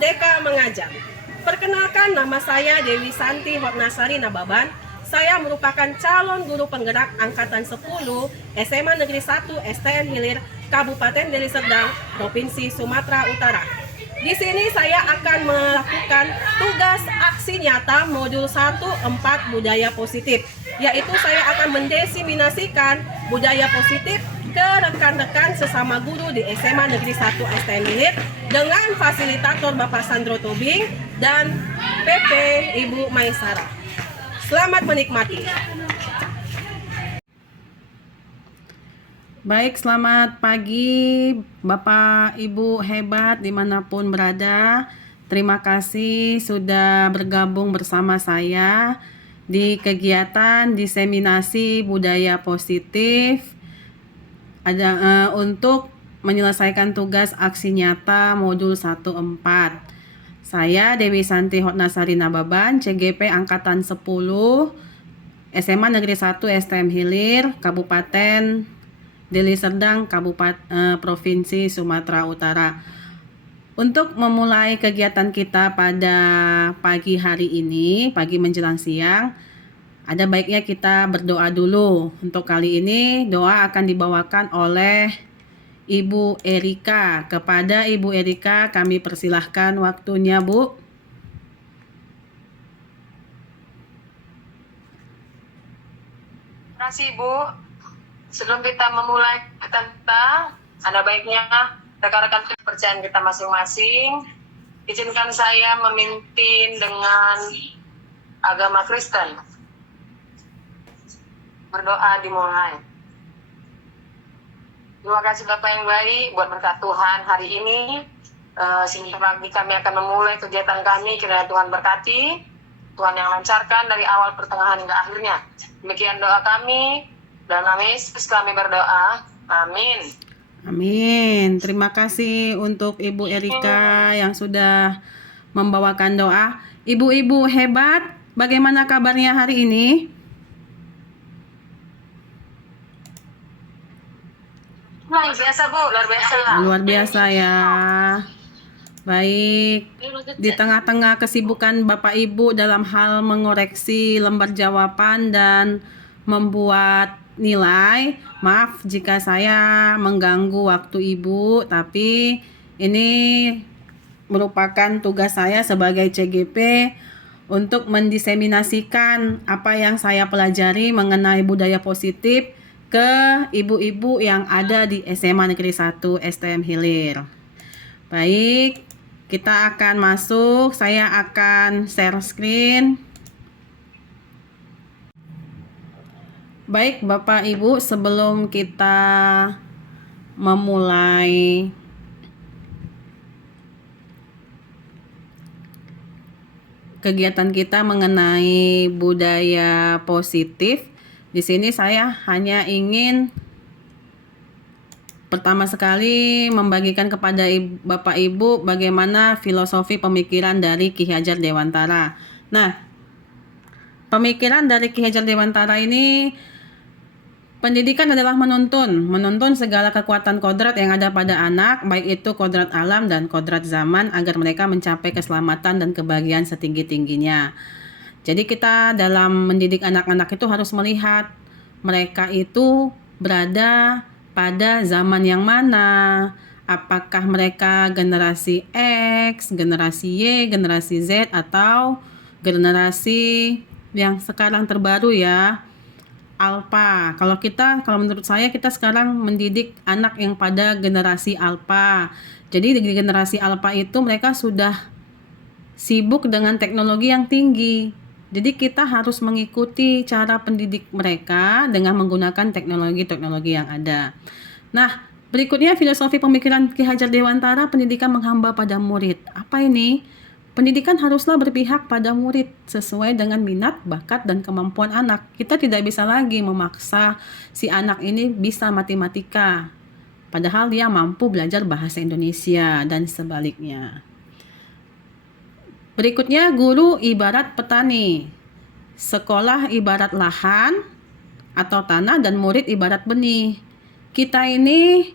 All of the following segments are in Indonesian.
Merdeka Mengajar. Perkenalkan, nama saya Dewi Santi Hotnasari Nababan. Saya merupakan calon guru penggerak Angkatan 10 SMA Negeri 1 STM Hilir, Kabupaten Deli Serdang, Provinsi Sumatera Utara. Di sini saya akan melakukan tugas aksi nyata modul 1-4 budaya positif, yaitu saya akan mendesiminasikan budaya positif ke rekan-rekan sesama guru di SMA Negeri 1 STM Hilir dengan fasilitator Bapak Sandro Tobing dan PP Ibu Maisara. Selamat menikmati. Baik, selamat pagi Bapak Ibu hebat dimanapun berada. Terima kasih sudah bergabung bersama saya di kegiatan diseminasi budaya positif untuk menyelesaikan tugas aksi nyata modul 1-4. Saya Dewi Santi Hotnasari Nababan, CGP Angkatan 10 SMA Negeri 1 STM Hilir, Kabupaten Deli Serdang, Provinsi Sumatera Utara. Untuk memulai kegiatan kita pada pagi hari ini, pagi menjelang siang, ada baiknya kita berdoa dulu. Untuk kali ini, doa akan dibawakan oleh Ibu Erika. Kepada Ibu Erika kami persilahkan waktunya, Bu. Terima kasih, Bu. Sebelum kita memulai kita, ada baiknya rekan-rekan kepercayaan kita masing-masing, izinkan saya memimpin dengan agama Kristen. Berdoa dimulai. Terima kasih Bapak yang baik buat berkat Tuhan hari ini. Sebentar lagi kami akan memulai kegiatan kami. Kiranya Tuhan berkati, Tuhan yang lancarkan dari awal pertengahan hingga akhirnya. Demikian doa kami. Dalam nama Yesus kami berdoa. Amin. Amin. Terima kasih untuk Ibu Erika yang sudah membawakan doa. Ibu-ibu hebat, bagaimana kabarnya hari ini? Luar biasa, Bu. Luar biasa. Luar biasa ya. Baik, di tengah-tengah kesibukan Bapak Ibu dalam hal mengoreksi lembar jawaban dan membuat nilai, maaf jika saya mengganggu waktu Ibu, tapi ini merupakan tugas saya sebagai CGP untuk mendiseminasikan apa yang saya pelajari mengenai budaya positif ke ibu-ibu yang ada di SMA Negeri 1 STM Hilir. Baik, kita akan masuk. Saya akan share screen. Baik, Bapak Ibu, sebelum kita memulai kegiatan kita mengenai budaya positif, di sini saya hanya ingin pertama sekali membagikan kepada Bapak Ibu bagaimana filosofi pemikiran dari Ki Hajar Dewantara. Nah, pemikiran dari Ki Hajar Dewantara ini, pendidikan adalah menuntun segala kekuatan kodrat yang ada pada anak, baik itu kodrat alam dan kodrat zaman, agar mereka mencapai keselamatan dan kebahagiaan setinggi-tingginya. Jadi kita dalam mendidik anak-anak itu harus melihat mereka itu berada pada zaman yang mana. Apakah mereka generasi X, generasi Y, generasi Z, atau generasi yang sekarang terbaru ya, Alpha. Kalau menurut saya kita sekarang mendidik anak yang pada generasi Alpha. Jadi di generasi Alpha itu mereka sudah sibuk dengan teknologi yang tinggi. Jadi kita harus mengikuti cara pendidik mereka dengan menggunakan teknologi-teknologi yang ada. Nah, berikutnya filosofi pemikiran Ki Hajar Dewantara, pendidikan menghamba pada murid. Apa ini? Pendidikan haruslah berpihak pada murid sesuai dengan minat, bakat, dan kemampuan anak. Kita tidak bisa lagi memaksa si anak ini bisa matematika, padahal dia mampu belajar bahasa Indonesia dan sebaliknya. Berikutnya, guru ibarat petani, sekolah ibarat lahan atau tanah, dan murid ibarat benih. Kita ini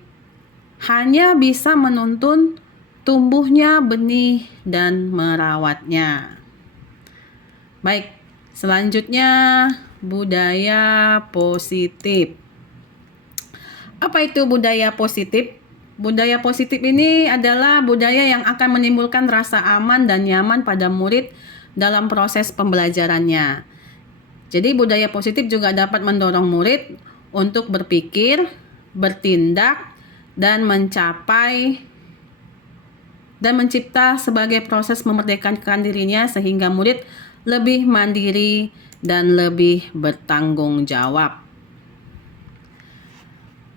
hanya bisa menuntun tumbuhnya benih dan merawatnya. Baik, selanjutnya budaya positif. Apa itu budaya positif? Budaya positif ini adalah budaya yang akan menimbulkan rasa aman dan nyaman pada murid dalam proses pembelajarannya. Jadi budaya positif juga dapat mendorong murid untuk berpikir, bertindak, dan mencapai dan mencipta sebagai proses memerdekakan dirinya sehingga murid lebih mandiri dan lebih bertanggung jawab.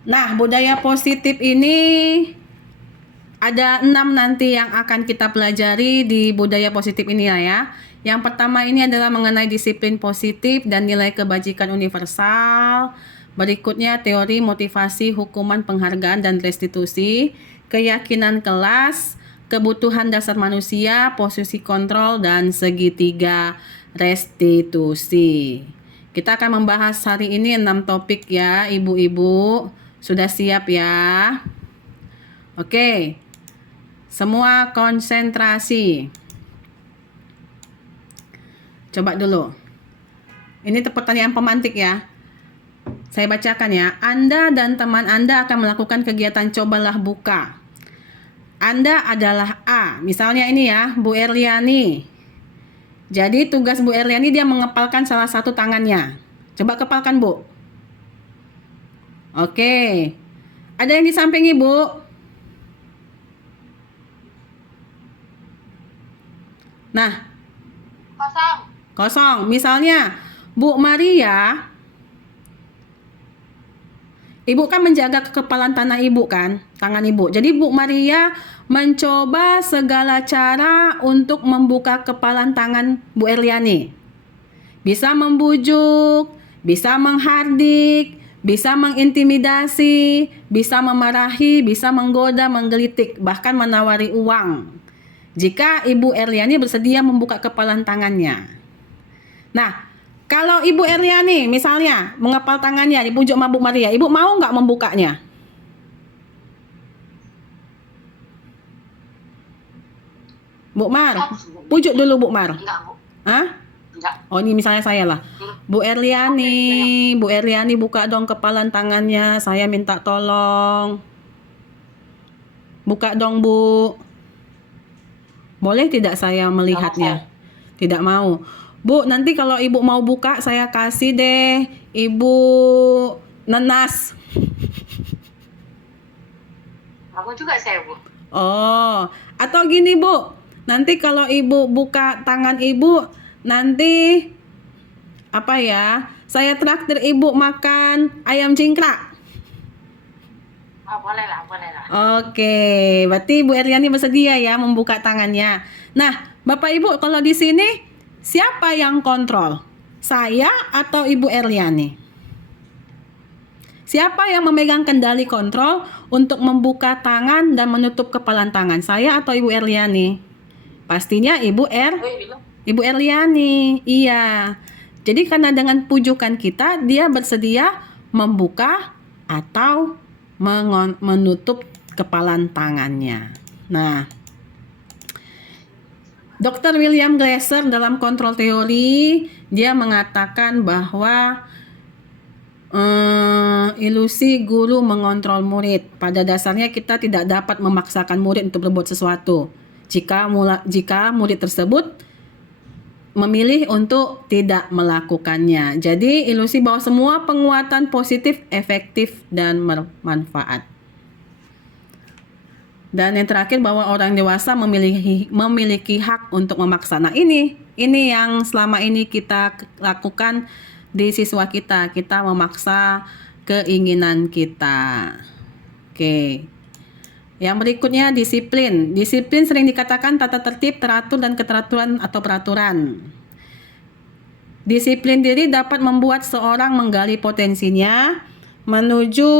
Nah, budaya positif ini ada 6 nanti yang akan kita pelajari di budaya positif ini ya. Yang pertama ini adalah mengenai disiplin positif dan nilai kebajikan universal. Berikutnya teori motivasi, hukuman, penghargaan, dan restitusi, keyakinan kelas, kebutuhan dasar manusia, posisi kontrol, dan segitiga restitusi. Kita akan membahas hari ini 6 topik ya, ibu-ibu. Sudah siap ya? Oke. Semua konsentrasi. Coba dulu. Ini pertanyaan pemantik ya. Saya bacakan ya. Anda dan teman Anda akan melakukan kegiatan cobalah buka. Anda adalah A. Misalnya ini ya, Bu Erliani. Jadi tugas Bu Erliani dia mengepalkan salah satu tangannya. Coba kepalkan, Bu. Oke. Ada yang di samping Ibu? Nah. Kosong. Misalnya, Bu Maria. Ibu kan menjaga kekepalan tangan Ibu. Jadi Bu Maria mencoba segala cara untuk membuka kepalan tangan Bu Erliani. Bisa membujuk, bisa menghardik, bisa mengintimidasi, bisa memarahi, bisa menggoda, menggelitik, bahkan menawari uang. Jika Ibu Erliani bersedia membuka kepalan tangannya. Nah, kalau Ibu Erliani misalnya mengepal tangannya dipujuk sama Bu Maria, Ibu mau nggak membukanya? Bu Mar, pujuk dulu Bu Mar. Hah? Oh ini misalnya saya lah. Bu Erliani buka dong kepalan tangannya, saya minta tolong. Buka dong Bu. Boleh tidak saya melihatnya? Tidak mau. Bu, nanti kalau Ibu mau buka, saya kasih deh Ibu nenas. Aku juga saya, Bu. Oh, atau gini Bu, nanti kalau Ibu buka tangan Ibu, nanti apa ya? Saya traktir Ibu makan ayam cingkrak. Oh, boleh lah. Oke, berarti Bu Erliani bersedia ya membuka tangannya. Nah, Bapak Ibu, kalau di sini siapa yang kontrol? Saya atau Ibu Erliani? Siapa yang memegang kendali kontrol untuk membuka tangan dan menutup kepalan tangan? Saya atau Ibu Erliani? Pastinya Ibu Erliani. Iya. Jadi karena dengan pujukan kita, dia bersedia membuka atau menutup kepalan tangannya. Nah, Dr. William Glasser dalam kontrol teori, dia mengatakan bahwa ilusi guru mengontrol murid. Pada dasarnya kita tidak dapat memaksakan murid untuk berbuat sesuatu. Jika murid tersebut memilih untuk tidak melakukannya. Jadi ilusi bahwa semua penguatan positif, efektif, dan bermanfaat. Dan yang terakhir bahwa orang dewasa memiliki hak untuk memaksa. Nah ini yang selama ini kita lakukan di siswa kita. Kita memaksa keinginan kita. Oke. Yang berikutnya disiplin. Disiplin sering dikatakan tata tertib, teratur, dan keteraturan atau peraturan. Disiplin diri dapat membuat seorang menggali potensinya menuju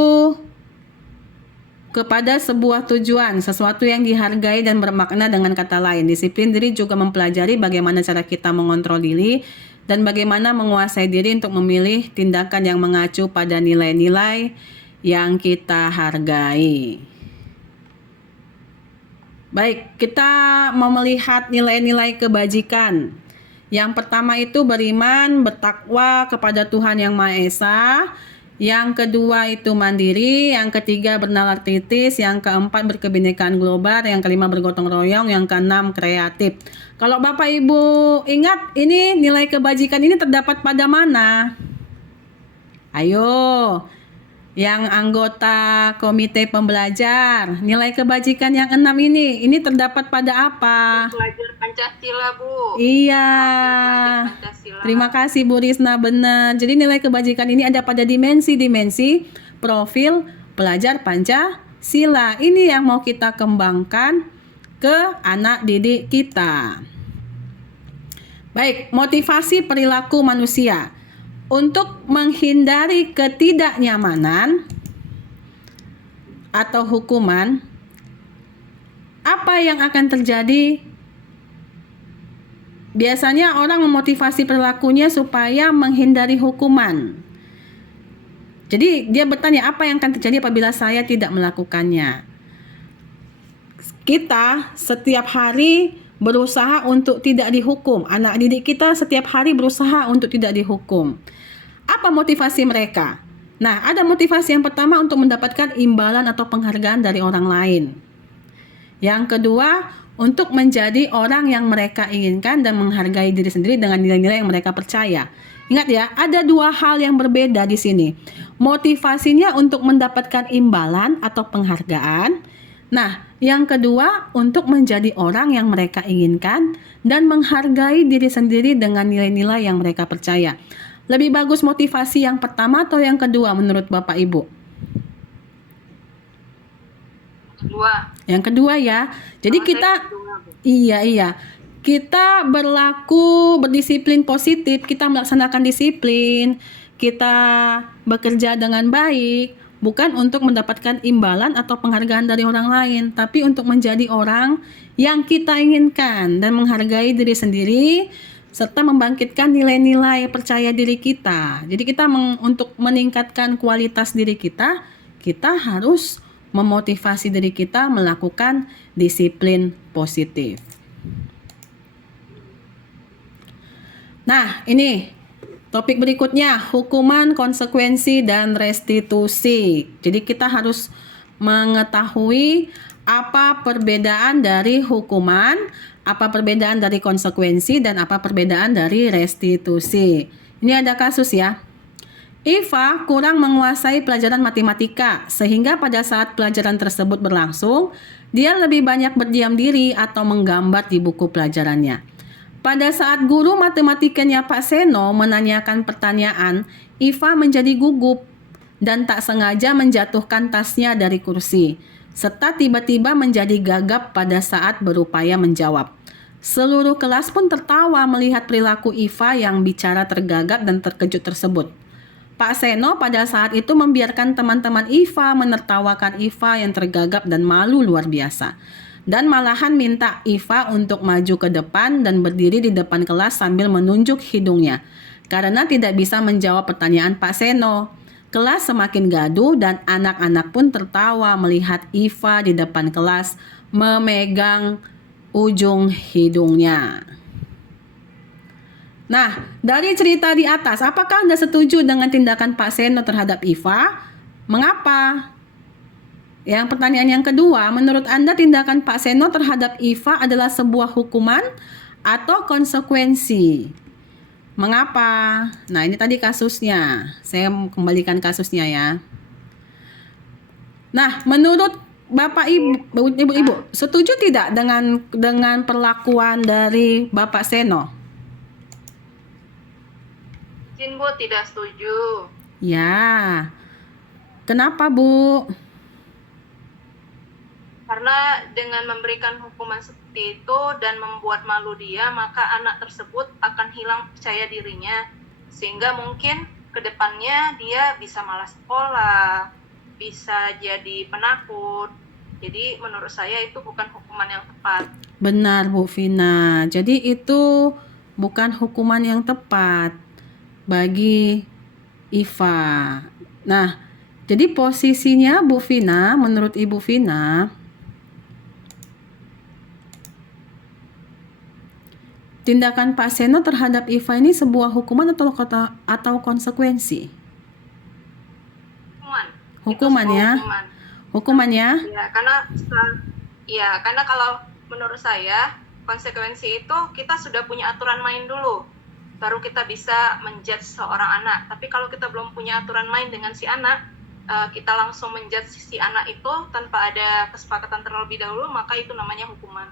kepada sebuah tujuan, sesuatu yang dihargai dan bermakna. Dengan kata lain, disiplin diri juga mempelajari bagaimana cara kita mengontrol diri dan bagaimana menguasai diri untuk memilih tindakan yang mengacu pada nilai-nilai yang kita hargai. Baik, kita mau melihat nilai-nilai kebajikan. Yang pertama itu beriman, bertakwa kepada Tuhan Yang Maha Esa. Yang kedua itu mandiri, yang ketiga bernalar kritis, yang keempat berkebinekaan global, yang kelima bergotong royong, yang keenam kreatif. Kalau Bapak Ibu ingat, ini nilai kebajikan ini terdapat pada mana? Ayo, yang anggota komite pembelajar, nilai kebajikan yang 6 ini terdapat pada apa? Pelajar Pancasila, Bu. Iya. Pelajar Pancasila. Terima kasih Bu Risna, benar. Jadi nilai kebajikan ini ada pada dimensi-dimensi profil pelajar Pancasila. Ini yang mau kita kembangkan ke anak didik kita. Baik, motivasi perilaku manusia. Untuk menghindari ketidaknyamanan atau hukuman, apa yang akan terjadi? Biasanya orang memotivasi perilakunya supaya menghindari hukuman. Jadi dia bertanya, apa yang akan terjadi apabila saya tidak melakukannya? Kita setiap hari berusaha untuk tidak dihukum. Anak didik kita setiap hari berusaha untuk tidak dihukum. Apa motivasi mereka? Nah, ada motivasi yang pertama untuk mendapatkan imbalan atau penghargaan dari orang lain. Yang kedua, untuk menjadi orang yang mereka inginkan dan menghargai diri sendiri dengan nilai-nilai yang mereka percaya. Ingat ya, ada dua hal yang berbeda di sini. Motivasinya untuk mendapatkan imbalan atau penghargaan. Nah, yang kedua, untuk menjadi orang yang mereka inginkan dan menghargai diri sendiri dengan nilai-nilai yang mereka percaya. Lebih bagus motivasi yang pertama atau yang kedua menurut Bapak Ibu? Kedua. Yang kedua ya. Jadi kita iya. Kita berlaku berdisiplin positif, kita melaksanakan disiplin, kita bekerja dengan baik, bukan untuk mendapatkan imbalan atau penghargaan dari orang lain, tapi untuk menjadi orang yang kita inginkan dan menghargai diri sendiri serta membangkitkan nilai-nilai percaya diri kita. Jadi kita untuk meningkatkan kualitas diri kita, kita harus memotivasi diri kita melakukan disiplin positif. Nah, ini topik berikutnya, hukuman, konsekuensi, dan restitusi. Jadi kita harus mengetahui apa perbedaan dari hukuman, apa perbedaan dari konsekuensi, dan apa perbedaan dari restitusi. Ini ada kasus ya. Iva kurang menguasai pelajaran matematika, sehingga pada saat pelajaran tersebut berlangsung, dia lebih banyak berdiam diri atau menggambar di buku pelajarannya. Pada saat guru matematikanya Pak Seno menanyakan pertanyaan, Iva menjadi gugup dan tak sengaja menjatuhkan tasnya dari kursi, serta tiba-tiba menjadi gagap pada saat berupaya menjawab. Seluruh kelas pun tertawa melihat perilaku Iva yang bicara tergagap dan terkejut tersebut. Pak Seno pada saat itu membiarkan teman-teman Iva menertawakan Iva yang tergagap dan malu luar biasa. Dan malahan minta Iva untuk maju ke depan dan berdiri di depan kelas sambil menunjuk hidungnya. Karena tidak bisa menjawab pertanyaan Pak Seno. Kelas semakin gaduh dan anak-anak pun tertawa melihat Iva di depan kelas memegang ujung hidungnya. Nah, dari cerita di atas, apakah Anda setuju dengan tindakan Pak Seno terhadap Iva? Mengapa? Yang pertanyaan yang kedua, menurut Anda tindakan Pak Seno terhadap Iva adalah sebuah hukuman atau konsekuensi? Mengapa? Nah, ini tadi kasusnya. Saya kembalikan kasusnya ya. Nah, menurut Bapak Ibu, setuju tidak dengan perlakuan dari Bapak Seno? Bu, tidak setuju. Ya. Kenapa, Bu? Karena dengan memberikan hukuman seperti itu dan membuat malu dia, maka anak tersebut akan hilang percaya dirinya. Sehingga mungkin ke depannya dia bisa malas sekolah, bisa jadi penakut. Jadi menurut saya itu bukan hukuman yang tepat. Benar, Bu Vina. Jadi itu bukan hukuman yang tepat bagi Iva. Nah, jadi posisinya Bu Vina, menurut Ibu Vina, tindakan Pak Seno terhadap Iva ini sebuah hukuman atau konsekuensi? Hukuman. Hukuman Itu sebuah ya. hukuman. Hukuman ya. Karena kalau menurut saya konsekuensi itu kita sudah punya aturan main dulu, baru kita bisa menjudge seorang anak. Tapi kalau kita belum punya aturan main dengan si anak, kita langsung menjudge si anak itu tanpa ada kesepakatan terlebih dahulu, maka itu namanya hukuman.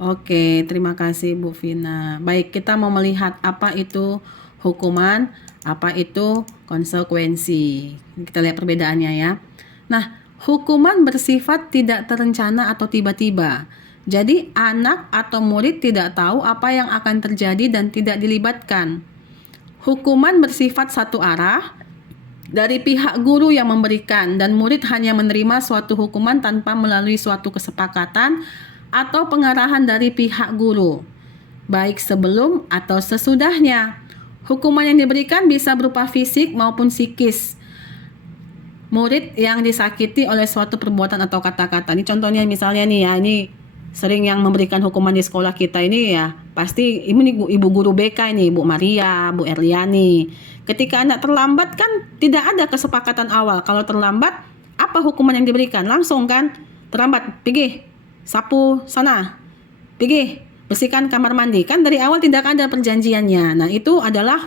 Oke, terima kasih Bu Vina. Baik, kita mau melihat apa itu hukuman, apa itu konsekuensi. Kita lihat perbedaannya ya. Nah, hukuman bersifat tidak terencana atau tiba-tiba. Jadi, anak atau murid tidak tahu apa yang akan terjadi dan tidak dilibatkan. Hukuman bersifat satu arah dari pihak guru yang memberikan, dan murid hanya menerima suatu hukuman tanpa melalui suatu kesepakatan atau pengarahan dari pihak guru, baik sebelum atau sesudahnya. Hukuman yang diberikan bisa berupa fisik maupun psikis. Murid yang disakiti oleh suatu perbuatan atau kata-kata. Ini contohnya misalnya nih ya, ini sering yang memberikan hukuman di sekolah kita ini ya, pasti ini ibu guru BK ini, Bu Maria, Bu Erliani. Ketika anak terlambat kan tidak ada kesepakatan awal. Kalau terlambat, apa hukuman yang diberikan? Langsung kan, terlambat, pergi, sapu sana, pergi, bersihkan kamar mandi. Kan dari awal tidak ada perjanjiannya. Nah, itu adalah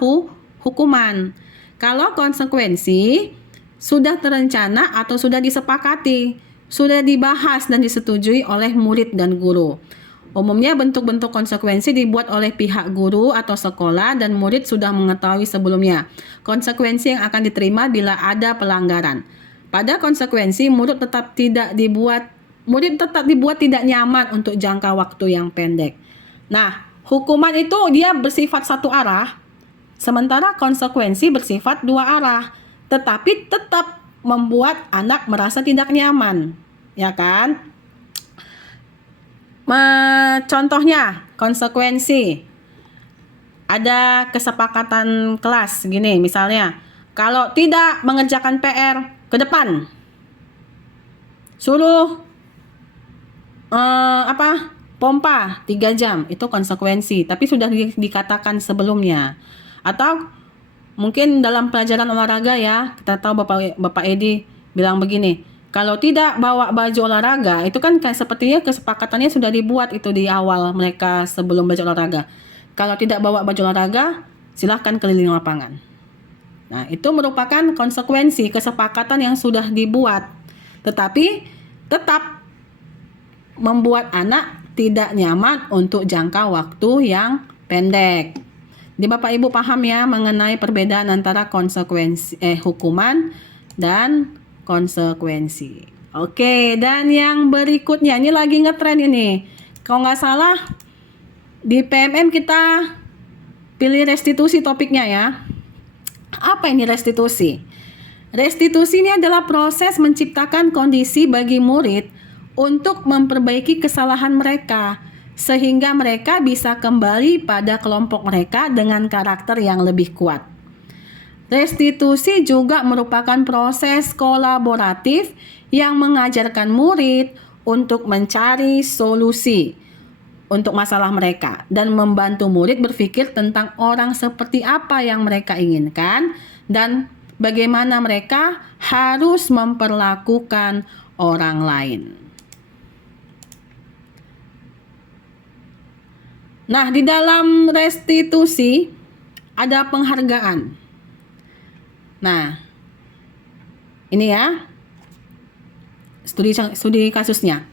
hukuman. Kalau konsekuensi, sudah terencana atau sudah disepakati, sudah dibahas dan disetujui oleh murid dan guru. Umumnya bentuk-bentuk konsekuensi dibuat oleh pihak guru atau sekolah dan murid sudah mengetahui sebelumnya konsekuensi yang akan diterima bila ada pelanggaran. Pada konsekuensi, murid tetap dibuat tidak nyaman untuk jangka waktu yang pendek. Nah, hukuman itu dia bersifat satu arah, sementara konsekuensi bersifat dua arah, tetapi tetap membuat anak merasa tidak nyaman, ya kan? Contohnya, konsekuensi. Ada kesepakatan kelas gini, misalnya, kalau tidak mengerjakan PR ke depan, suruh pompa 3 jam, itu konsekuensi, tapi sudah dikatakan sebelumnya. Atau mungkin dalam pelajaran olahraga ya, kita tahu Bapak Edi bilang begini, kalau tidak bawa baju olahraga, itu kan kayak sepertinya kesepakatannya sudah dibuat itu di awal mereka sebelum belajar olahraga. Kalau tidak bawa baju olahraga, silahkan keliling lapangan. Nah, itu merupakan konsekuensi kesepakatan yang sudah dibuat, tetapi tetap membuat anak tidak nyaman untuk jangka waktu yang pendek. Jadi Bapak Ibu paham ya mengenai perbedaan antara hukuman dan konsekuensi. Oke, dan yang berikutnya ini lagi ngetren ini. Kalau nggak salah di PMM kita pilih restitusi topiknya ya. Apa ini restitusi? Restitusi ini adalah proses menciptakan kondisi bagi murid untuk memperbaiki kesalahan mereka, sehingga mereka bisa kembali pada kelompok mereka dengan karakter yang lebih kuat. Restitusi juga merupakan proses kolaboratif yang mengajarkan murid untuk mencari solusi untuk masalah mereka dan membantu murid berpikir tentang orang seperti apa yang mereka inginkan dan bagaimana mereka harus memperlakukan orang lain. Nah, di dalam restitusi ada penghargaan. Nah, ini ya studi kasusnya.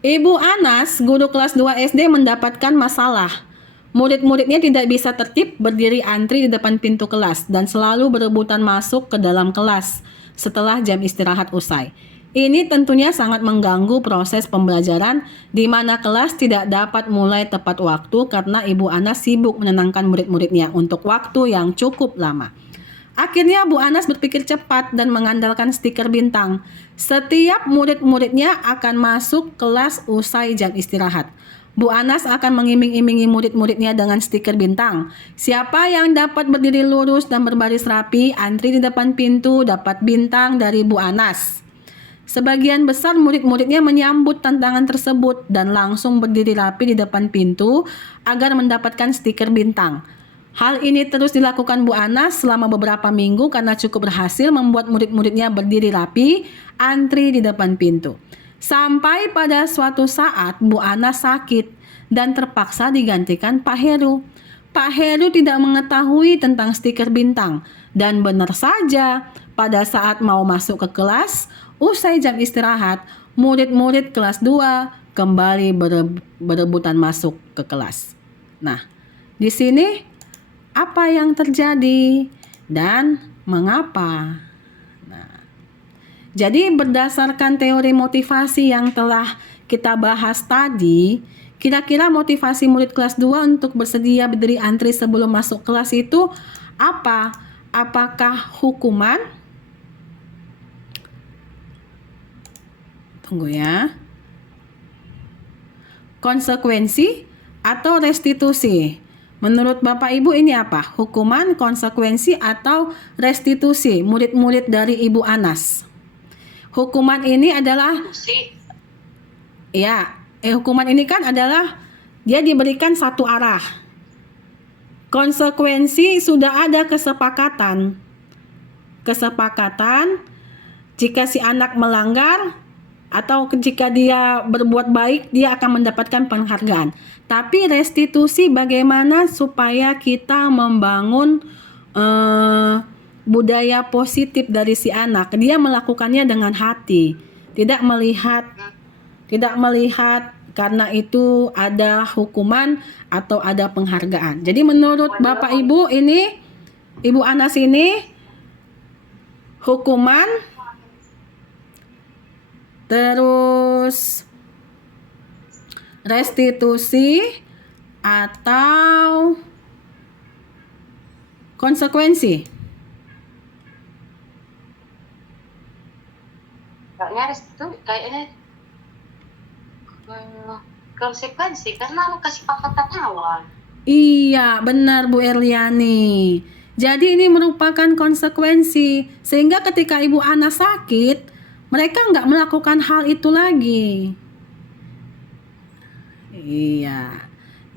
Ibu Anas, guru kelas 2 SD mendapatkan masalah. Murid-muridnya tidak bisa tertib berdiri antri di depan pintu kelas dan selalu berebutan masuk ke dalam kelas setelah jam istirahat usai. Ini tentunya sangat mengganggu proses pembelajaran di mana kelas tidak dapat mulai tepat waktu karena Ibu Anas sibuk menenangkan murid-muridnya untuk waktu yang cukup lama. Akhirnya Bu Anas berpikir cepat dan mengandalkan stiker bintang. Setiap murid-muridnya akan masuk kelas usai jam istirahat. Bu Anas akan mengiming-imingi murid-muridnya dengan stiker bintang. Siapa yang dapat berdiri lurus dan berbaris rapi, antri di depan pintu dapat bintang dari Bu Anas. Sebagian besar murid-muridnya menyambut tantangan tersebut dan langsung berdiri rapi di depan pintu agar mendapatkan stiker bintang. Hal ini terus dilakukan Bu Anas selama beberapa minggu karena cukup berhasil membuat murid-muridnya berdiri rapi, antri di depan pintu. Sampai pada suatu saat Bu Anas sakit dan terpaksa digantikan Pak Heru. Pak Heru tidak mengetahui tentang stiker bintang dan benar saja pada saat mau masuk ke kelas, usai jam istirahat, murid-murid kelas 2 kembali berebutan masuk ke kelas. Nah, di sini apa yang terjadi dan mengapa? Nah, jadi berdasarkan teori motivasi yang telah kita bahas tadi, kira-kira motivasi murid kelas 2 untuk bersedia berdiri antri sebelum masuk kelas itu apa? Apakah hukuman? Tunggu ya. Konsekuensi atau restitusi? Menurut Bapak Ibu ini apa? Hukuman, konsekuensi, atau restitusi murid-murid dari Ibu Anas? Hukuman ini adalah hukuman ini kan adalah dia diberikan satu arah. Konsekuensi sudah ada kesepakatan. Kesepakatan jika si anak melanggar atau jika dia berbuat baik, dia akan mendapatkan penghargaan. Tapi restitusi bagaimana supaya kita membangun budaya positif dari si anak. Dia melakukannya dengan hati, tidak melihat karena itu ada hukuman atau ada penghargaan. Jadi menurut Bapak Ibu ini, Ibu Anas ini hukuman, terus restitusi atau konsekuensi? Kayaknya konsekuensi karena kesepakatan awal. Iya, benar Bu Erliani. Jadi ini merupakan konsekuensi sehingga ketika Ibu Anas sakit, mereka nggak melakukan hal itu lagi. Iya.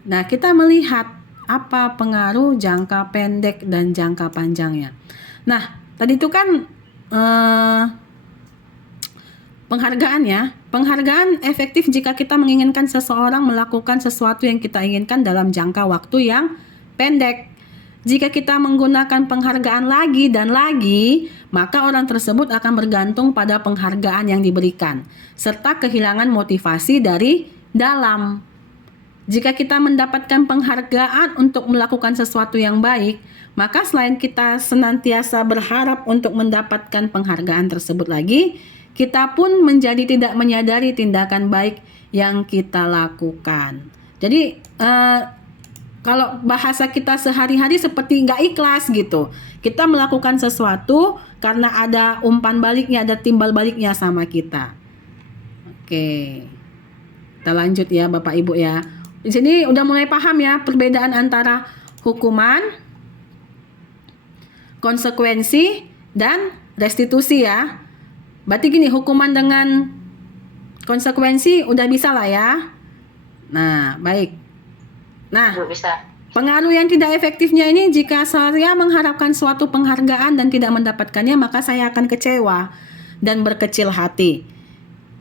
Nah, kita melihat apa pengaruh jangka pendek dan jangka panjangnya. Nah, tadi itu kan penghargaan ya. Penghargaan efektif jika kita menginginkan seseorang melakukan sesuatu yang kita inginkan dalam jangka waktu yang pendek. Jika kita menggunakan penghargaan lagi dan lagi, maka orang tersebut akan bergantung pada penghargaan yang diberikan, serta kehilangan motivasi dari dalam. Jika kita mendapatkan penghargaan untuk melakukan sesuatu yang baik, maka selain kita senantiasa berharap untuk mendapatkan penghargaan tersebut lagi, kita pun menjadi tidak menyadari tindakan baik yang kita lakukan. Jadi, kalau bahasa kita sehari-hari seperti nggak ikhlas gitu. Kita melakukan sesuatu karena ada umpan baliknya, ada timbal baliknya sama kita. Oke, kita lanjut ya Bapak Ibu ya. Di sini udah mulai paham ya perbedaan antara hukuman, konsekuensi, dan restitusi ya. Berarti gini, hukuman dengan konsekuensi udah bisa lah ya. Nah, baik. Nah, pengaruh yang tidak efektifnya ini, jika saya mengharapkan suatu penghargaan dan tidak mendapatkannya, maka saya akan kecewa dan berkecil hati.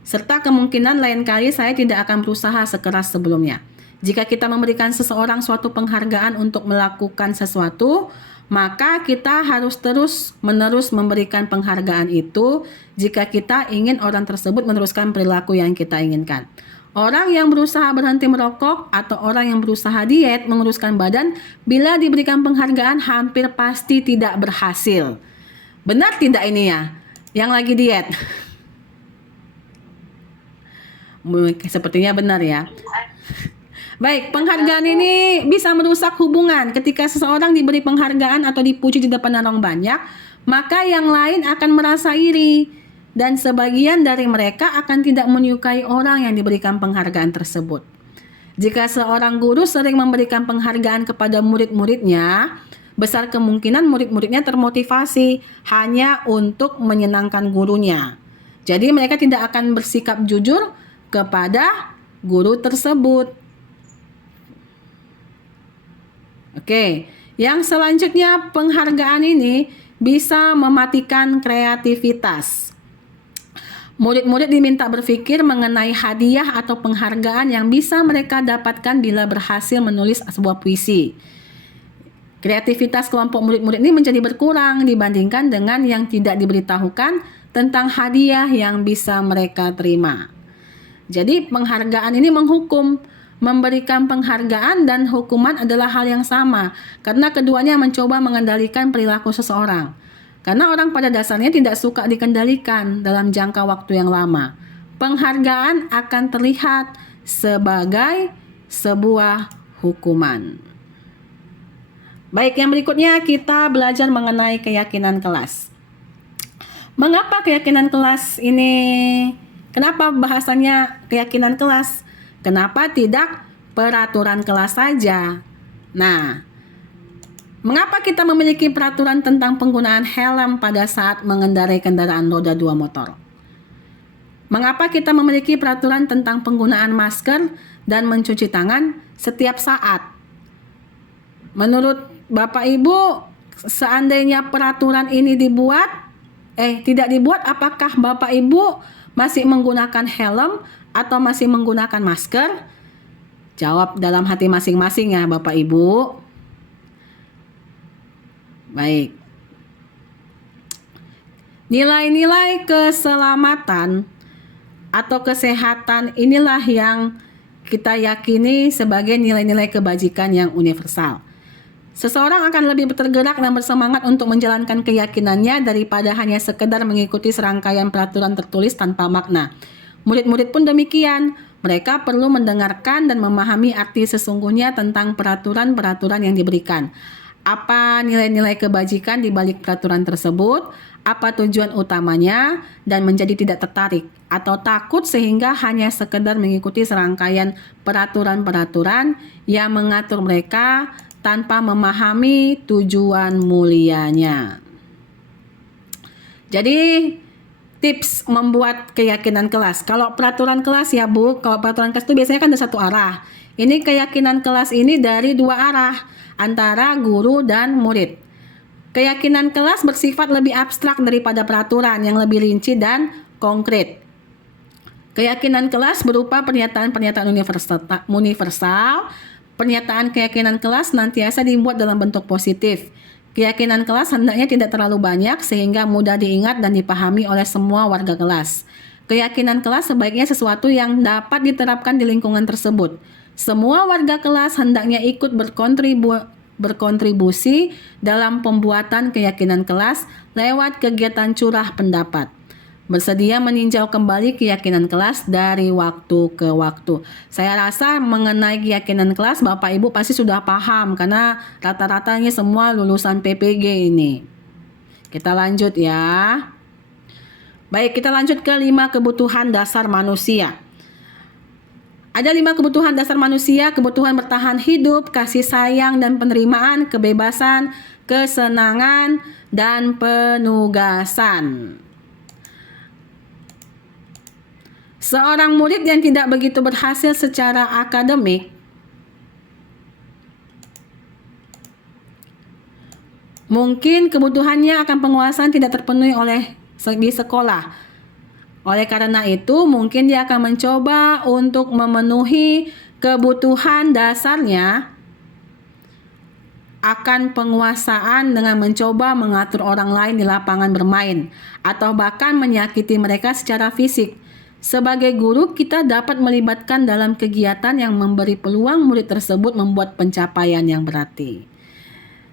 Serta kemungkinan lain kali saya tidak akan berusaha sekeras sebelumnya. Jika kita memberikan seseorang suatu penghargaan untuk melakukan sesuatu, maka kita harus terus-menerus memberikan penghargaan itu jika kita ingin orang tersebut meneruskan perilaku yang kita inginkan. Orang yang berusaha berhenti merokok atau orang yang berusaha diet menguruskan badan, bila diberikan penghargaan hampir pasti tidak berhasil. Benar tidak ini ya? Yang lagi diet? Sepertinya benar ya. Baik, penghargaan ini bisa merusak hubungan. Ketika seseorang diberi penghargaan atau dipuji di depan orang banyak, maka yang lain akan merasa iri. Dan sebagian dari mereka akan tidak menyukai orang yang diberikan penghargaan tersebut. Jika seorang guru sering memberikan penghargaan kepada murid-muridnya, besar kemungkinan murid-muridnya termotivasi hanya untuk menyenangkan gurunya. Jadi mereka tidak akan bersikap jujur kepada guru tersebut. Oke, yang selanjutnya penghargaan ini bisa mematikan kreativitas. Murid-murid diminta berpikir mengenai hadiah atau penghargaan yang bisa mereka dapatkan bila berhasil menulis sebuah puisi. Kreativitas kelompok murid-murid ini menjadi berkurang dibandingkan dengan yang tidak diberitahukan tentang hadiah yang bisa mereka terima. Jadi penghargaan ini menghukum. Memberikan penghargaan dan hukuman adalah hal yang sama karena keduanya mencoba mengendalikan perilaku seseorang. Karena orang pada dasarnya tidak suka dikendalikan dalam jangka waktu yang lama. Penghargaan akan terlihat sebagai sebuah hukuman. Baik, yang berikutnya kita belajar mengenai keyakinan kelas. Mengapa keyakinan kelas ini? Kenapa bahasannya keyakinan kelas? Kenapa tidak peraturan kelas saja? Nah, mengapa kita memiliki peraturan tentang penggunaan helm pada saat mengendarai kendaraan roda 2 motor? Mengapa kita memiliki peraturan tentang penggunaan masker dan mencuci tangan setiap saat? Menurut Bapak Ibu, seandainya peraturan ini tidak dibuat, apakah Bapak Ibu masih menggunakan helm atau masih menggunakan masker? Jawab dalam hati masing-masing ya Bapak Ibu. Baik. Nilai-nilai keselamatan atau kesehatan inilah yang kita yakini sebagai nilai-nilai kebajikan yang universal. Seseorang akan lebih tergerak dan bersemangat untuk menjalankan keyakinannya daripada hanya sekedar mengikuti serangkaian peraturan tertulis tanpa makna. Murid-murid pun demikian. Mereka perlu mendengarkan dan memahami arti sesungguhnya tentang peraturan-peraturan yang diberikan. Apa nilai-nilai kebajikan di balik peraturan tersebut? Apa tujuan utamanya? Dan menjadi tidak tertarik atau takut sehingga hanya sekedar mengikuti serangkaian peraturan-peraturan yang mengatur mereka tanpa memahami tujuan mulianya. Jadi tips membuat keyakinan kelas. Kalau peraturan kelas ya Bu, kalau peraturan kelas itu biasanya kan ada satu arah. Ini keyakinan kelas ini dari dua arah, antara guru dan murid. Keyakinan kelas bersifat lebih abstrak daripada peraturan yang lebih rinci dan konkret. Keyakinan kelas berupa pernyataan-pernyataan universal. Pernyataan keyakinan kelas nantiasa dibuat dalam bentuk positif. Keyakinan kelas hendaknya tidak terlalu banyak sehingga mudah diingat dan dipahami oleh semua warga kelas. Keyakinan kelas sebaiknya sesuatu yang dapat diterapkan di lingkungan tersebut. Semua warga kelas hendaknya ikut berkontribusi dalam pembuatan keyakinan kelas lewat kegiatan curah pendapat. Bersedia meninjau kembali keyakinan kelas dari waktu ke waktu. Saya rasa mengenai keyakinan kelas Bapak Ibu pasti sudah paham karena rata-ratanya semua lulusan PPG ini. Kita lanjut ya. Baik, kita lanjut ke 5 kebutuhan dasar manusia. Ada 5 kebutuhan dasar manusia: kebutuhan bertahan hidup, kasih sayang dan penerimaan, kebebasan, kesenangan, dan penugasan. Seorang murid yang tidak begitu berhasil secara akademik mungkin kebutuhannya akan penguasaan tidak terpenuhi di sekolah. Oleh karena itu, mungkin dia akan mencoba untuk memenuhi kebutuhan dasarnya akan penguasaan dengan mencoba mengatur orang lain di lapangan bermain atau bahkan menyakiti mereka secara fisik. Sebagai guru, kita dapat melibatkan dalam kegiatan yang memberi peluang murid tersebut membuat pencapaian yang berarti.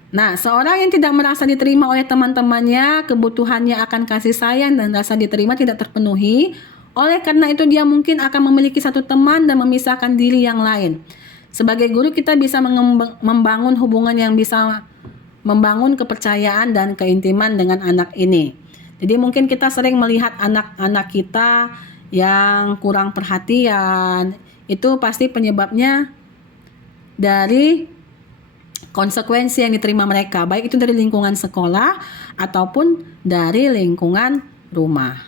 Nah, seorang yang tidak merasa diterima oleh teman-temannya, kebutuhannya akan kasih sayang dan rasa diterima tidak terpenuhi. Oleh karena itu, dia mungkin akan memiliki satu teman dan memisahkan diri yang lain. Sebagai guru, kita bisa membangun hubungan yang bisa membangun kepercayaan dan keintiman dengan anak ini. Jadi mungkin kita sering melihat anak-anak kita yang kurang perhatian, itu pasti penyebabnya dari konsekuensi yang diterima mereka, baik itu dari lingkungan sekolah ataupun dari lingkungan rumah.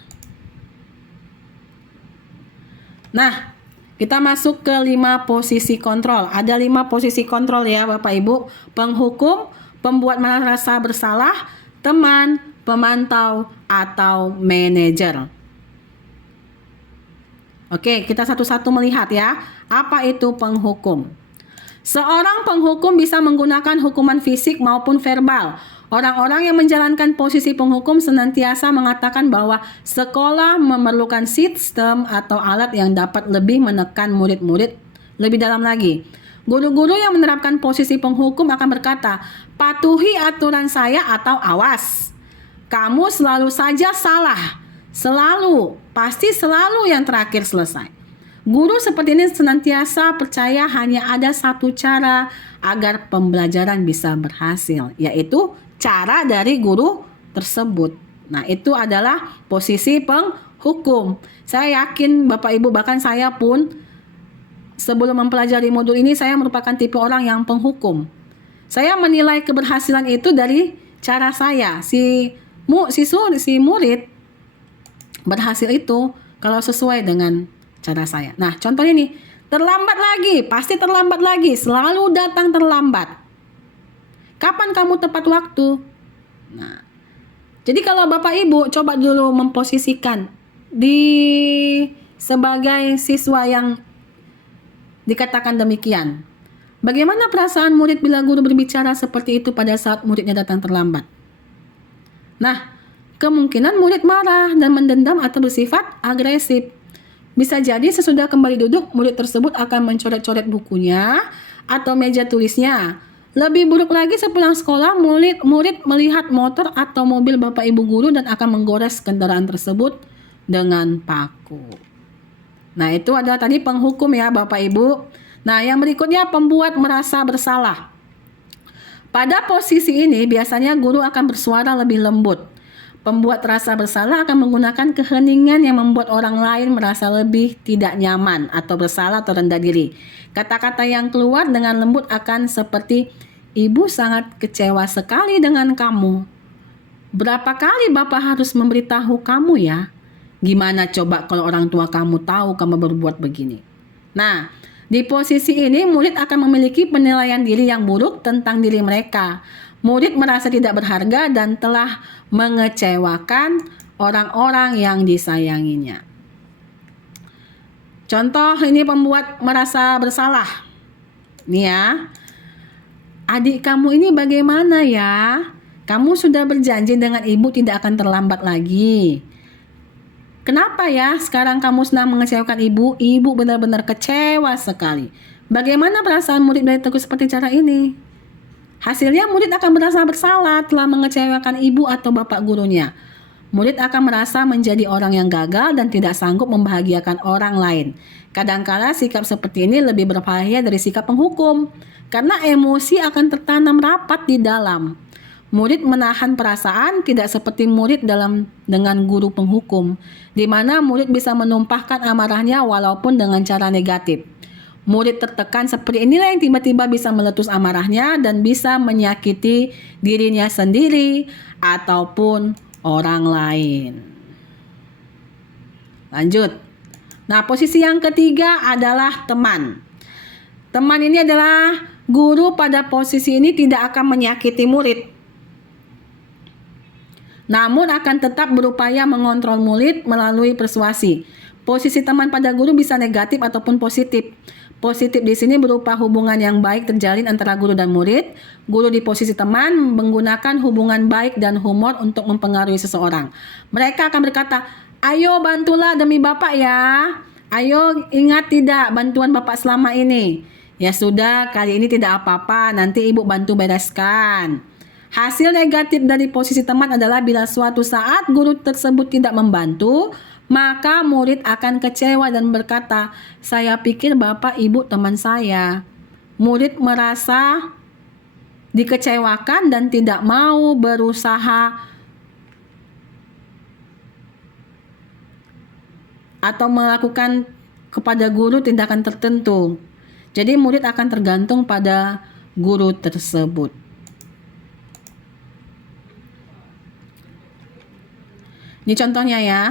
Nah, kita masuk ke 5 posisi kontrol. Ada 5 posisi kontrol ya Bapak Ibu. Penghukum, pembuat merasa bersalah, teman, pemantau, atau manajer. Oke, kita satu-satu melihat ya. Apa itu penghukum? Seorang penghukum bisa menggunakan hukuman fisik maupun verbal. Orang-orang yang menjalankan posisi penghukum senantiasa mengatakan bahwa sekolah memerlukan sistem atau alat yang dapat lebih menekan murid-murid lebih dalam lagi. Guru-guru yang menerapkan posisi penghukum akan berkata, "Patuhi aturan saya atau awas. Kamu selalu saja salah. Selalu, pasti selalu yang terakhir selesai." Guru seperti ini senantiasa percaya hanya ada satu cara agar pembelajaran bisa berhasil, yaitu cara dari guru tersebut. Nah, itu adalah posisi penghukum. Saya yakin Bapak Ibu, bahkan saya pun sebelum mempelajari modul ini, saya merupakan tipe orang yang penghukum. Saya menilai keberhasilan itu dari cara saya. Si murid berhasil itu kalau sesuai dengan cara saya. Nah, contohnya nih, terlambat lagi, pasti terlambat lagi, selalu datang terlambat. Kapan kamu tepat waktu? Nah, jadi kalau Bapak Ibu coba dulu memposisikan di sebagai siswa yang dikatakan demikian. Bagaimana perasaan murid bila guru berbicara seperti itu pada saat muridnya datang terlambat? Nah, kemungkinan murid marah dan mendendam atau bersifat agresif. Bisa jadi sesudah kembali duduk, murid tersebut akan mencoret-coret bukunya atau meja tulisnya. Lebih buruk lagi sepulang sekolah, murid melihat motor atau mobil Bapak Ibu guru dan akan menggores kendaraan tersebut dengan paku. Nah, itu adalah tadi penghukum ya Bapak Ibu. Nah, yang berikutnya pembuat merasa bersalah. Pada posisi ini biasanya guru akan bersuara lebih lembut. Pembuat rasa bersalah akan menggunakan keheningan yang membuat orang lain merasa lebih tidak nyaman atau bersalah atau rendah diri. Kata-kata yang keluar dengan lembut akan seperti, "Ibu sangat kecewa sekali dengan kamu. Berapa kali Bapak harus memberitahu kamu ya? Gimana coba kalau orang tua kamu tahu kamu berbuat begini?" Nah, di posisi ini murid akan memiliki penilaian diri yang buruk tentang diri mereka. Murid merasa tidak berharga dan telah mengecewakan orang-orang yang disayanginya. Contoh ini pembuat merasa bersalah. Nih ya. "Adik kamu ini bagaimana ya? Kamu sudah berjanji dengan ibu tidak akan terlambat lagi. Kenapa ya sekarang kamu sedang mengecewakan ibu? Ibu benar-benar kecewa sekali." Bagaimana perasaan murid dari tegur seperti cara ini? Hasilnya murid akan merasa bersalah telah mengecewakan ibu atau bapak gurunya. Murid akan merasa menjadi orang yang gagal dan tidak sanggup membahagiakan orang lain. Kadangkala sikap seperti ini lebih berbahaya dari sikap penghukum, karena emosi akan tertanam rapat di dalam. Murid menahan perasaan tidak seperti murid dengan guru penghukum, di mana murid bisa menumpahkan amarahnya walaupun dengan cara negatif. Murid tertekan seperti inilah yang tiba-tiba bisa meletus amarahnya dan bisa menyakiti dirinya sendiri ataupun orang lain. Lanjut. Nah, posisi yang ketiga adalah teman. Teman ini adalah guru pada posisi ini tidak akan menyakiti murid, namun akan tetap berupaya mengontrol murid melalui persuasi. Posisi teman pada guru bisa negatif ataupun positif. Positif di sini berupa hubungan yang baik terjalin antara guru dan murid. Guru di posisi teman menggunakan hubungan baik dan humor untuk mempengaruhi seseorang. Mereka akan berkata, "Ayo bantulah demi Bapak ya. Ayo ingat tidak bantuan Bapak selama ini. Ya sudah, kali ini tidak apa-apa, nanti Ibu bantu bereskan." Hasil negatif dari posisi teman adalah bila suatu saat guru tersebut tidak membantu, maka murid akan kecewa dan berkata, "Saya pikir Bapak Ibu teman saya." Murid merasa dikecewakan dan tidak mau berusaha atau melakukan kepada guru tindakan tertentu. Jadi murid akan tergantung pada guru tersebut. Ini contohnya ya.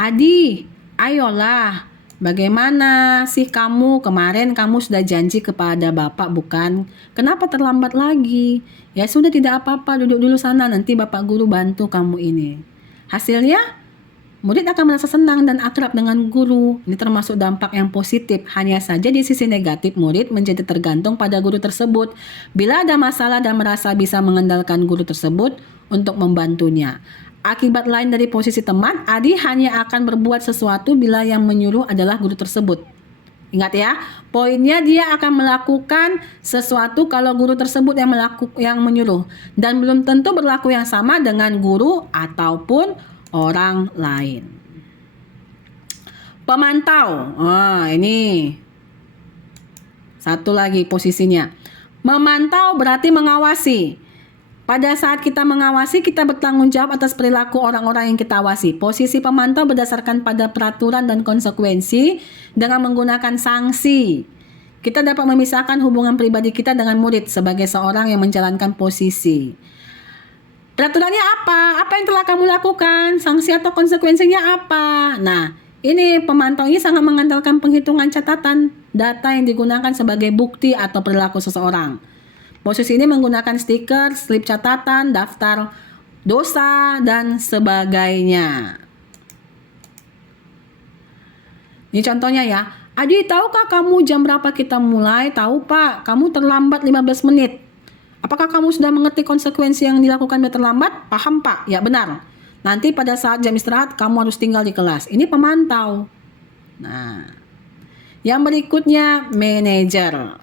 "Adi, ayolah, Bagaimana sih kamu? Kemarin kamu sudah janji kepada Bapak bukan? Kenapa terlambat lagi? Ya sudah, tidak apa-apa, duduk dulu sana, nanti Bapak Guru bantu kamu ini. Hasilnya, murid akan merasa senang dan akrab dengan guru. Ini termasuk dampak yang positif. Hanya saja di sisi negatif, murid menjadi tergantung pada guru tersebut. Bila ada masalah dan merasa bisa mengandalkan guru tersebut untuk membantunya. Akibat lain dari posisi teman, Adi hanya akan berbuat sesuatu bila yang menyuruh adalah guru tersebut. Ingat ya, poinnya dia akan melakukan sesuatu kalau guru tersebut yang menyuruh. Dan belum tentu berlaku yang sama dengan guru ataupun orang lain. Pemantau. Ini satu lagi posisinya. Memantau berarti mengawasi. Pada saat kita mengawasi, kita bertanggung jawab atas perilaku orang-orang yang kita awasi. Posisi pemantau berdasarkan pada peraturan dan konsekuensi dengan menggunakan sanksi. Kita dapat memisahkan hubungan pribadi kita dengan murid sebagai seorang yang menjalankan posisi. Peraturannya apa? Apa yang telah kamu lakukan? Sanksi atau konsekuensinya apa? Nah, ini pemantau ini sangat mengandalkan penghitungan catatan data yang digunakan sebagai bukti atau perilaku seseorang. Posisi ini menggunakan stiker, slip catatan, daftar dosa, dan sebagainya. Ini contohnya ya. Adi, tahukah kamu jam berapa kita mulai? Tahu Pak, kamu terlambat 15 menit. Apakah kamu sudah mengerti konsekuensi yang dilakukan bila terlambat? Paham Pak? Ya benar. Nanti pada saat jam istirahat kamu harus tinggal di kelas. Ini pemantau. Nah, yang berikutnya manajer.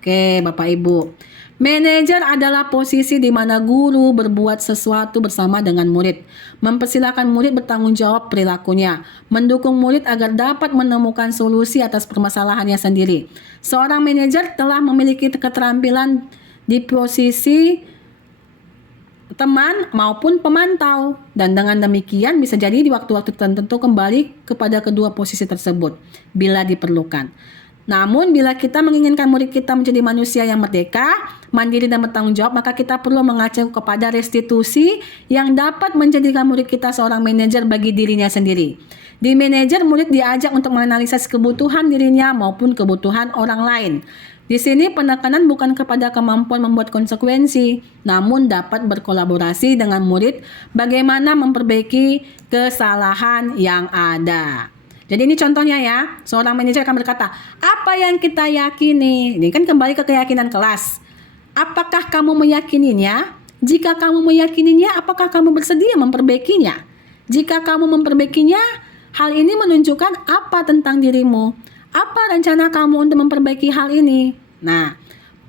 Oke Bapak Ibu. Manajer adalah posisi di mana guru berbuat sesuatu bersama dengan murid, mempersilahkan murid bertanggung jawab perilakunya, mendukung murid agar dapat menemukan solusi atas permasalahannya sendiri. Seorang manajer telah memiliki keterampilan di posisi teman maupun pemantau, dan dengan demikian bisa jadi di waktu-waktu tertentu kembali kepada kedua posisi tersebut bila diperlukan. Namun bila kita menginginkan murid kita menjadi manusia yang merdeka, mandiri dan bertanggung jawab, maka kita perlu mengacu kepada restitusi yang dapat menjadikan murid kita seorang manajer bagi dirinya sendiri. Di manajer, murid diajak untuk menganalisis kebutuhan dirinya maupun kebutuhan orang lain. Di sini penekanan bukan kepada kemampuan membuat konsekuensi, namun dapat berkolaborasi dengan murid bagaimana memperbaiki kesalahan yang ada. Jadi ini contohnya ya, seorang manajer akan berkata, apa yang kita yakini? Ini kan kembali ke keyakinan kelas. Apakah kamu meyakininya? Jika kamu meyakininya, apakah kamu bersedia memperbaikinya? Jika kamu memperbaikinya, hal ini menunjukkan apa tentang dirimu? Apa rencana kamu untuk memperbaiki hal ini? Nah,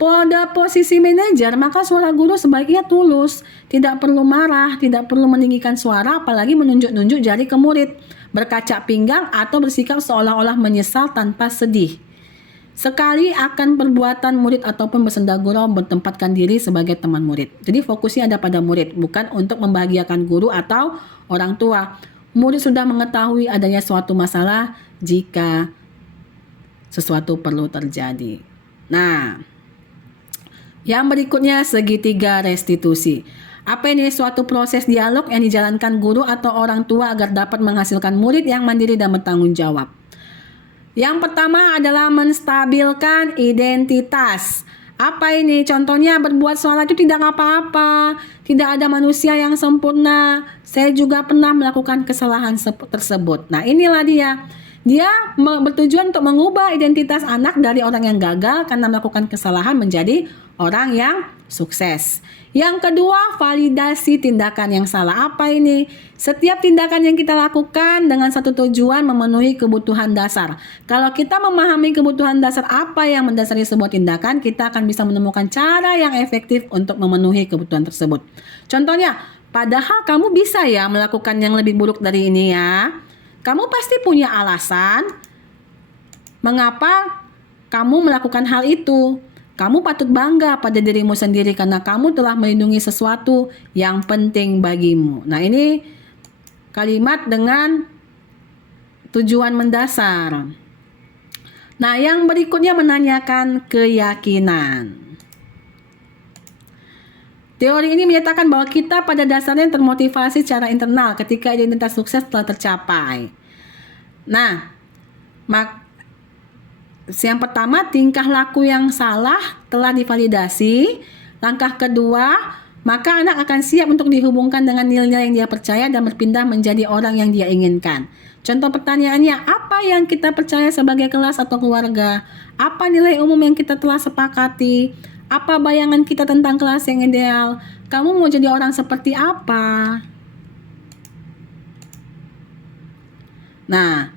pada posisi manajer, maka suara guru sebaiknya tulus, tidak perlu marah, tidak perlu meninggikan suara, apalagi menunjuk-nunjuk jari ke murid, berkaca pinggang atau bersikap seolah-olah menyesal tanpa sedih. Sekali akan perbuatan murid ataupun bersenda gurau bertempatkan diri sebagai teman murid. Jadi fokusnya ada pada murid, bukan untuk membahagiakan guru atau orang tua. Murid sudah mengetahui adanya suatu masalah jika sesuatu perlu terjadi. Nah, yang berikutnya segitiga restitusi. Apa ini? Suatu proses dialog yang dijalankan guru atau orang tua agar dapat menghasilkan murid yang mandiri dan bertanggung jawab. Yang pertama adalah menstabilkan identitas. Apa ini? Contohnya berbuat salah itu tidak apa-apa. Tidak ada manusia yang sempurna. Saya juga pernah melakukan kesalahan tersebut. Nah, inilah dia. Dia bertujuan untuk mengubah identitas anak dari orang yang gagal karena melakukan kesalahan menjadi orang yang sukses. Yang kedua, validasi tindakan yang salah. Apa ini? Setiap tindakan yang kita lakukan dengan satu tujuan memenuhi kebutuhan dasar. Kalau kita memahami kebutuhan dasar apa yang mendasari sebuah tindakan, kita akan bisa menemukan cara yang efektif untuk memenuhi kebutuhan tersebut. Contohnya, padahal kamu bisa ya melakukan yang lebih buruk dari ini ya. Kamu pasti punya alasan mengapa kamu melakukan hal itu. Kamu patut bangga pada dirimu sendiri karena kamu telah melindungi sesuatu yang penting bagimu. Nah, ini kalimat dengan tujuan mendasar. Nah, yang berikutnya menanyakan keyakinan. Teori ini menyatakan bahwa kita pada dasarnya termotivasi secara internal ketika identitas sukses telah tercapai. Nah, Yang pertama, tingkah laku yang salah telah divalidasi. Langkah kedua, maka anak akan siap untuk dihubungkan dengan nilai-nilai yang dia percaya dan berpindah menjadi orang yang dia inginkan. Contoh pertanyaannya, apa yang kita percaya sebagai kelas atau keluarga? Apa nilai umum yang kita telah sepakati? Apa bayangan kita tentang kelas yang ideal? Kamu mau jadi orang seperti apa? Nah,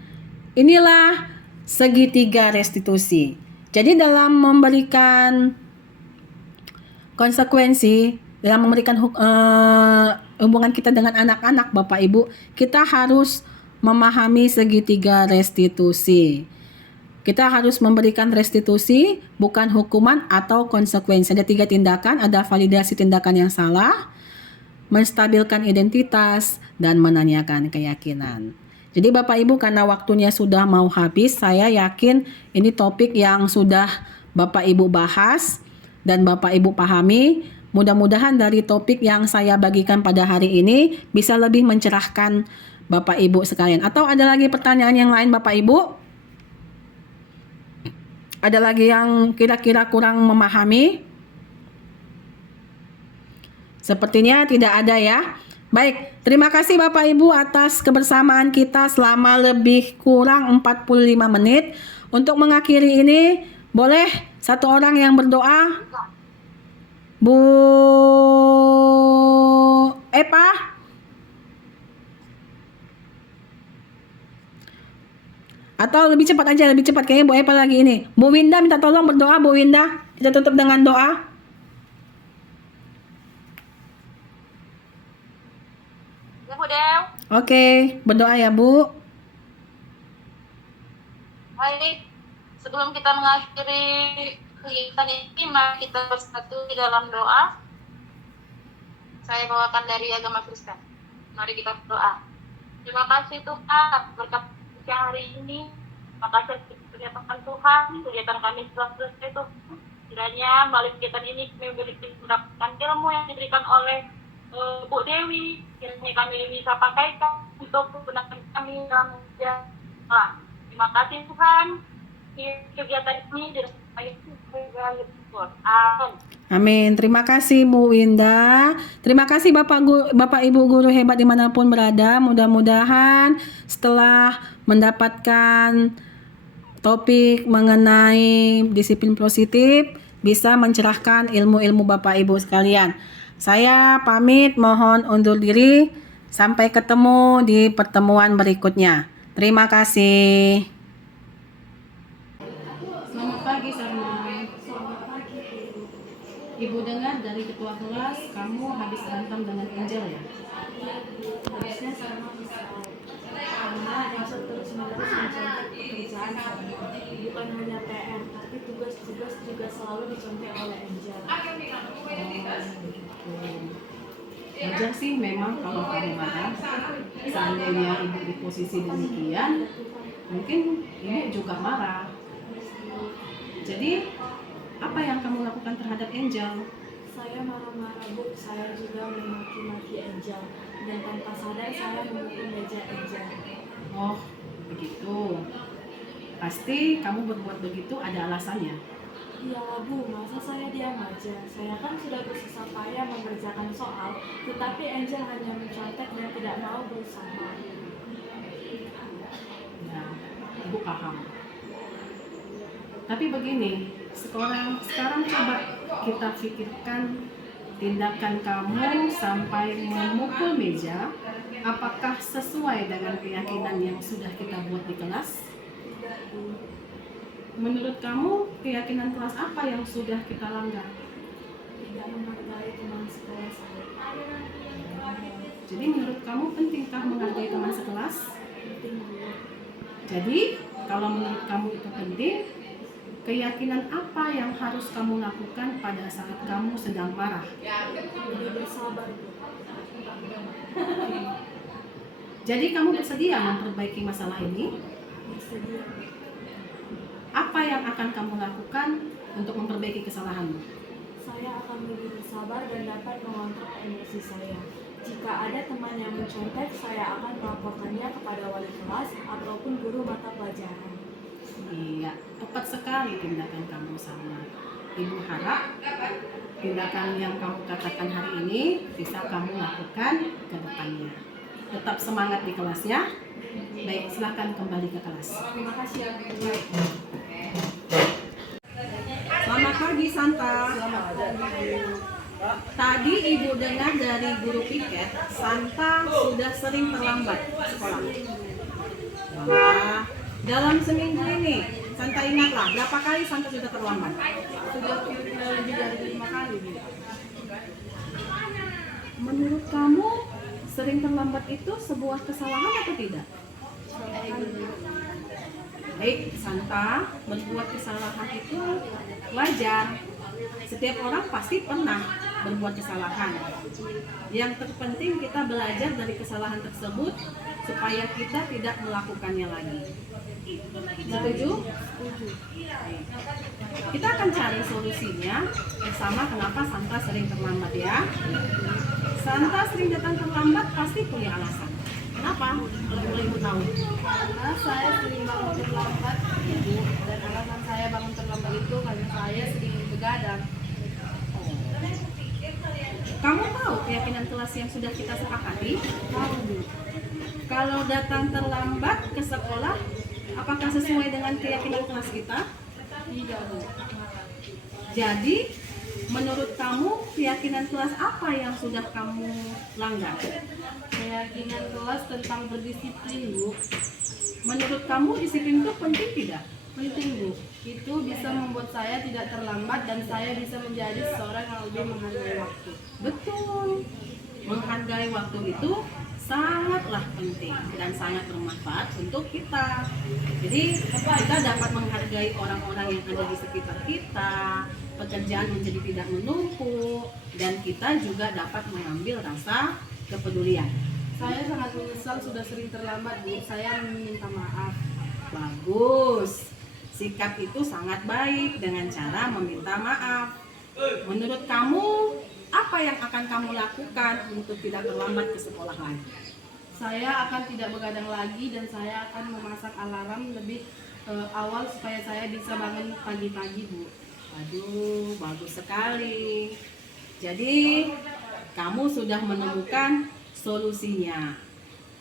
inilah segitiga restitusi. Jadi dalam memberikan konsekuensi, dalam memberikan hubungan kita dengan anak-anak, Bapak Ibu, kita harus memahami segitiga restitusi. Kita harus memberikan restitusi, bukan hukuman atau konsekuensi. Ada 3 tindakan, ada validasi tindakan yang salah, menstabilkan identitas, dan menanyakan keyakinan. Jadi Bapak Ibu, karena waktunya sudah mau habis, saya yakin ini topik yang sudah Bapak Ibu bahas dan Bapak Ibu pahami. Mudah-mudahan dari topik yang saya bagikan pada hari ini bisa lebih mencerahkan Bapak Ibu sekalian. Atau ada lagi pertanyaan yang lain Bapak Ibu? Ada lagi yang kira-kira kurang memahami? Sepertinya tidak ada ya. Baik, terima kasih Bapak Ibu atas kebersamaan kita selama lebih kurang 45 menit. Untuk mengakhiri ini, boleh satu orang yang berdoa? Bu Epa? Atau lebih cepat aja, lebih cepat. Kayaknya Bu Epa lagi ini. Bu Winda minta tolong berdoa, Bu Winda. Kita tutup dengan doa. Ya Bu Dew. Oke, berdoa ya Bu. Baik, sebelum kita mengakhiri kegiatan ini, mari kita bersatu di dalam doa. Saya bawakan dari agama Kristen. Mari kita berdoa. Terima kasih Tuhan berkat siang hari ini. Terima kasih kegiatan Tuhan, kegiatan kami telah selesai Tuhan. Kiranya melalui kegiatan ini kami mendapatkan ilmu yang diberikan oleh Bu Dewi. Kiranya kami bisa pakaikan untuk kebenaran kami dalam kerja. Terima kasih Tuhan. Kegiatan ini Amin. Amin. Terima kasih Bu Winda. Terima kasih Bapak Ibu guru hebat dimanapun berada. Mudah-mudahan setelah mendapatkan topik mengenai disiplin positif bisa mencerahkan ilmu-ilmu Bapak Ibu sekalian. Saya pamit, mohon undur diri. Sampai ketemu di pertemuan berikutnya. Terima kasih. Selamat pagi Sarmai. Selamat pagi, Bu. Ibu dengar dari ketua kelas kamu habis berantem dengan Angel ya? Harusnya sama bisa. Karena Angel terus-menerus mencontek pekerjaan saya. Bukan hanya PR, tapi tugas-tugas juga selalu dicontek oleh Angel. Wajar sih memang kalau kamu marah. Seandainya ibu di posisi demikian, mungkin ibu juga marah. Jadi apa yang kamu lakukan terhadap Angel? Saya marah-marah, Bu. Saya juga memaki-maki Angel. Dan tanpa sadar saya memukul meja Angel. Oh, begitu. Pasti kamu berbuat begitu ada alasannya. Iyalah Bu, masa saya diam aja? Saya kan sudah bersusah payah mengerjakan soal, tetapi Angel hanya mencontek dan tidak mau berusaha. Ya, ibu paham. Tapi begini, sekarang coba kita pikirkan tindakan kamu sampai memukul meja, apakah sesuai dengan keyakinan yang sudah kita buat di kelas? Tidak, Bu. Menurut kamu, keyakinan kelas apa yang sudah kita langgar? Tidak menghargai teman sekolah saya. Jadi menurut kamu pentingkah menghargai teman sekelas? Penting, Bu. Jadi, kalau menurut kamu itu penting, keyakinan apa yang harus kamu lakukan pada saat kamu sedang marah? Lebih bersabar, Bu. Jadi kamu bersedia memperbaiki masalah ini? Bersedia. Apa yang akan kamu lakukan untuk memperbaiki kesalahanmu? Saya akan lebih bersabar dan dapat mengontrol emosi saya. Jika ada teman yang mencontek, saya akan melaporkannya kepada wali kelas ataupun guru mata pelajaran. sekali tindakan kamu sama. Ibu harap tindakan yang kamu katakan hari ini bisa kamu lakukan ke depannya. Tetap semangat di kelasnya. Baik, silakan kembali ke kelas. Terima kasih ya Bu. Selamat pagi Santa. Selamat pagi Bu. Tadi ibu dengar dari guru piket, Santa sudah sering terlambat sekolah. Wah, dalam seminggu ini, Santa ingatlah berapa kali Santa sudah terlambat? Sudah lebih dari 5 kali Bu. Menurut kamu, sering terlambat itu sebuah kesalahan atau tidak? Baik, Santa, berbuat kesalahan itu wajar. Setiap orang pasti pernah berbuat kesalahan. Yang terpenting kita belajar dari kesalahan tersebut supaya kita tidak melakukannya lagi. Setuju? Setuju. Kita akan cari solusinya bersama kenapa Santa sering terlambat ya. Santa sering datang terlambat pasti punya alasan. Kenapa? Kalau boleh ibu tahu. Karena saya sering bangun terlambat Bu, dan alasan saya bangun terlambat itu karena saya sering begadang. Kamu tahu keyakinan kelas yang sudah kita sepakati? Tahu Bu. Kalau datang terlambat ke sekolah, apakah sesuai dengan keyakinan kelas kita? Tidak Bu. Jadi, menurut kamu keyakinan kelas apa yang sudah kamu langgar? Keyakinan kelas tentang berdisiplin Bu. Menurut kamu disiplin itu penting tidak? Penting Bu. Itu bisa membuat saya tidak terlambat dan saya bisa menjadi seseorang yang lebih menghargai waktu. Betul. Menghargai waktu itu sangatlah penting dan sangat bermanfaat untuk kita. Jadi kita dapat menghargai orang-orang yang ada di sekitar kita, pekerjaan menjadi tidak menumpuk, dan kita juga dapat mengambil rasa kepedulian. Saya sangat menyesal sudah sering terlambat Bu. Saya meminta maaf. Bagus. Sikap itu sangat baik dengan cara meminta maaf. Menurut kamu, apa yang akan kamu lakukan untuk tidak terlambat ke sekolah lagi? Saya akan tidak begadang lagi dan saya akan memasang alarm lebih awal supaya saya bisa bangun pagi-pagi Bu. Aduh, bagus sekali. Jadi, kamu sudah menemukan solusinya.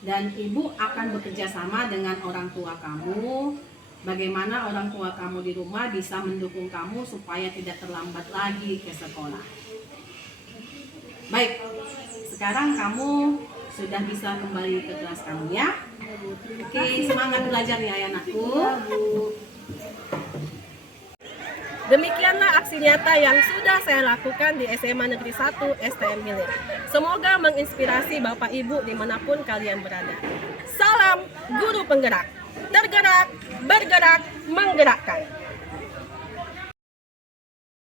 Dan ibu akan bekerja sama dengan orang tua kamu. Bagaimana orang tua kamu di rumah bisa mendukung kamu supaya tidak terlambat lagi ke sekolah. Baik, sekarang kamu sudah bisa kembali ke kelas kamu ya. Oke, semangat belajar ya anakku. Demikianlah aksi nyata yang sudah saya lakukan di SMA Negeri 1 STM Hilir. Semoga menginspirasi Bapak Ibu dimanapun kalian berada. Salam Guru Penggerak. Tergerak, bergerak, menggerakkan.